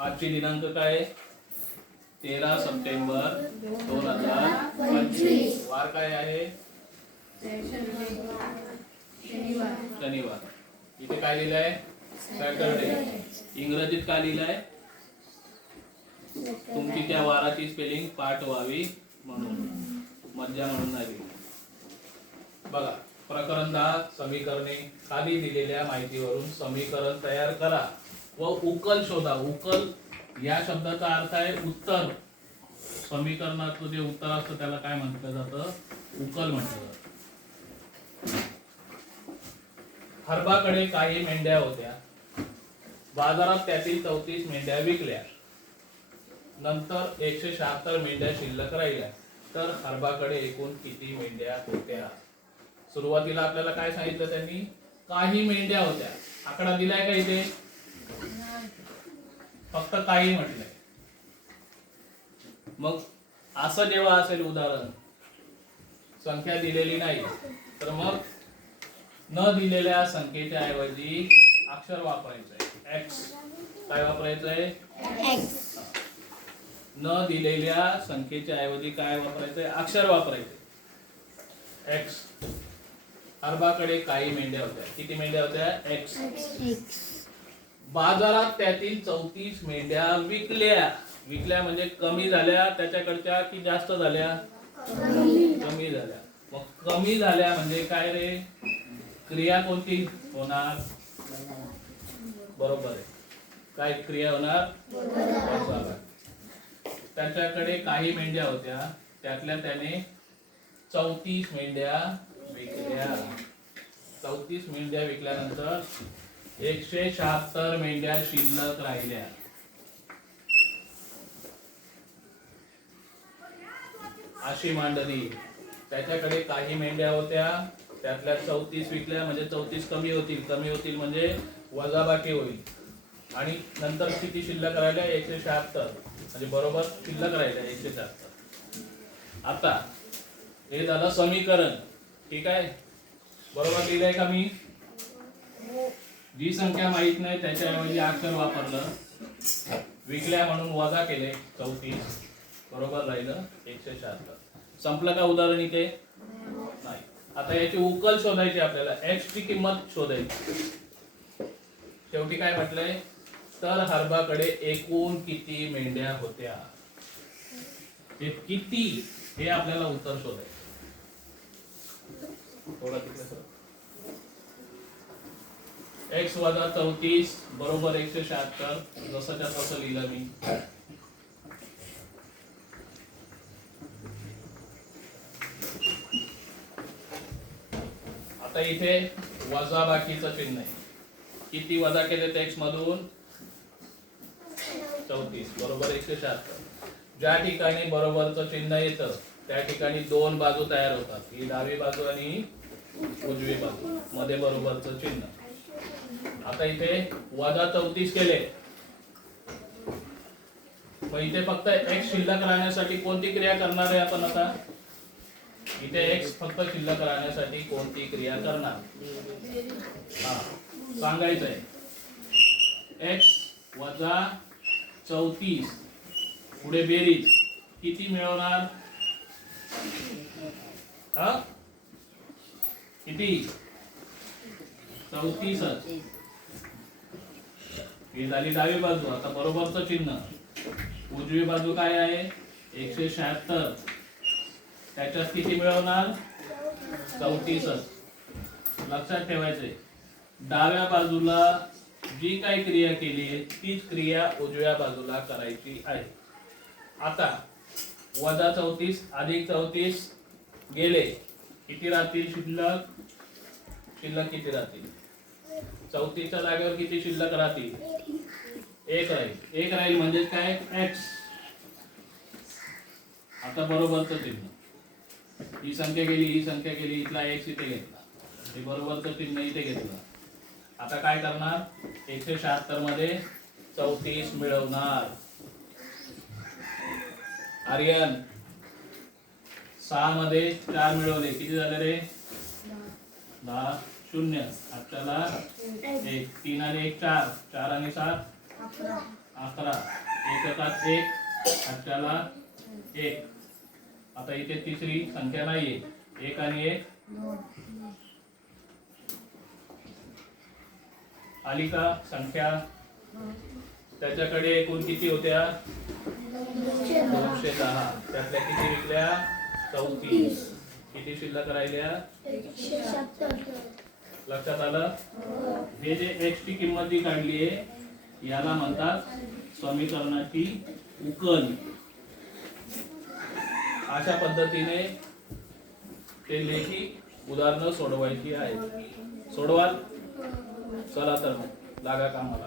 आजची दिनांक काय? 13 सप्टेंबर 2025. वार काय आहे? शनिवार. इथे काय लिहिलंय? सॅटरडे. इंग्रजीत काय लिहिलंय? तुमची त्या वाराची स्पेलिंग पाठ व्हावी म्हणून, मज्जा म्हणून नाही. बघा, प्रकरण 10 समीकरणे. खाली दिलेल्या माहितीवरून समीकरण तयार करा व उकल शोधा. उकल या शब्दाचा अर्थ आहे उत्तर. समीकरणाचं जे उत्तर असतं त्याला काय म्हटलं जातं? उकल म्हटलं जातं. हरबाकडे काही मेंढ्या होत्या. बाजारात त्यातील 34 मेंढ्या विकल्या. नंतर 176 मेंढ्या शिल्लक राहिल्या. तर हरबाकडे एकूण किती मेंढ्या होत्या? सुरुवातीला आपल्याला काय सांगितलं त्यांनी? काही मेंढ्या होत्या. आकडा दिलाय का इथे? फक्त काही म्हटलंय. मग असं जेव्हा असेल उदाहरण, संख्या दिलेली नाही, तर मग न दिलेल्या संख्येच्या ऐवजी अक्षर वापरायचंय. एक्स. काय वापरायचंय? एक्स. न दिलेल्या संख्येच्या ऐवजी काय वापरायचंय? अक्षर वापरायचे. एक्स. हरबाकडे काही मेंढ्या होत्या. किती मेंढ्या होत्या? एक्स. बाजारात त्यातील 34 मेंढ्या विकल्या. विकल्या म्हणजे कमी झाल्या त्याच्याकडच्या की जास्त झाल्या? कमी झाल्या. मग कमी झाल्या म्हणजे काय रे? क्रिया कोणती होणार? बरोबर आहे. काय क्रिया होणार? त्याच्याकडे काही मेंढ्या होत्या, त्यातल्या त्याने 34 मेंढ्या विकल्या. 34 मेंढ्या विकल्यानंतर 176 मेंढ्या शिल्लक राहिल्या. अशी मांडणी. त्याच्याकडे काही मेंढ्या होत्या, त्यातल्या 34 विकल्या म्हणजे 34 कमी होतील. कमी होतील म्हणजे वजाबाकी होईल. आणि नंतर किती शिल्लक राहिल्या? 176. म्हणजे बरोबर शिल्लक राहिल्या 176. आता हे झालं समीकरण. ठीक आहे, बरोबर लिहिलंय का मी? जी संख्या माहित नाही त्याच्याऐवजी अक्षर वापरलं. विकल्या म्हणून वजा केले 34. बरोबर राहिलं 176. संपलं का उदाहरण इथे? नाही. आता याची उकल शोधायची आपल्याला. एक्स ची किंमत शोधायची. शेवटी काय म्हटलंय? तर हरबाकडे एकूण किती मेंढ्या होत्या? हे किती हे आपल्याला उत्तर शोधायचं. थोडा तिकडे सर. एक्स वजा 34 बरोबर 176. जसंच्या तसं लिहिलं मी. आता इथे वजाबाकीचं चिन्ह आहे. किती वजा केले एक्स मधून? 34 बरोबर 176. ज्या ठिकाणी बरोबरचं चिन्ह येतं त्या ठिकाणी दोन बाजू तयार होतात. ही डावी बाजू आणि उजवी बाजू. मध्ये बरोबरचं चिन्ह. आता इथे वजा 34 केले. मग इथे फक्त एक्स शिल्लक राहण्यासाठी कोणती क्रिया करणार आहे आपण? आता इथे एक्स फक्त शिल्लक राहण्यासाठी कोणती क्रिया करणार? सांगायचंय. एक्स वजा 34 पुढे बेरीज किती मिळवणार? किती? 34. ही झाली डावी बाजू. आता बरोबरचं चिन्ह. उजवी बाजू काय आहे? 176. त्याच्यात किती मिळवणार? 34. लक्षात ठेवायचंय, डाव्या बाजूला जी काही क्रिया केली तीच क्रिया उजव्या बाजूला करायची आहे. आता वजा 34 अधिक 34 गेले. किती राहतील शिल्लक? शिल्लक किती राहतील? 34च्या जागेवर किती शिल्लक राहतील? 1 राहील. 1 राहील म्हणजे काय? एक्स. आता बरोबरचं चिन्ह. ही संख्या गेली, ही संख्या गेली. इथला एक्स इथे घेतला. हे बरोबरचं चिन्ह इथे घेतलं. आता काय करणार? 176 मध्ये 34 मिळवणार. आर्यन 6 मध्ये 4 मिळवले. किती झाले रे? 10. 0. आजच्याला 1. 3 आणि 1 4. 4 आणि 7 11 एककात 1 अक्षराला 1. आता इथे तिसरी संख्या नाहीये 1 आणि 1 आली का संख्या त्याच्याकडे एकूण किती होत्या 210 त्यातल्या किती विकल्या 34 किती शिल्लक राहिल्या 176. लक्षात आलं हे जे x ची किंमत जी काढली आहे याला म्हणतात समीकरणाची उकल अशा पद्धतीने ते लेखी उदाहरणं सोडवायची आहेत सोडवाल चला तर लागा कामाला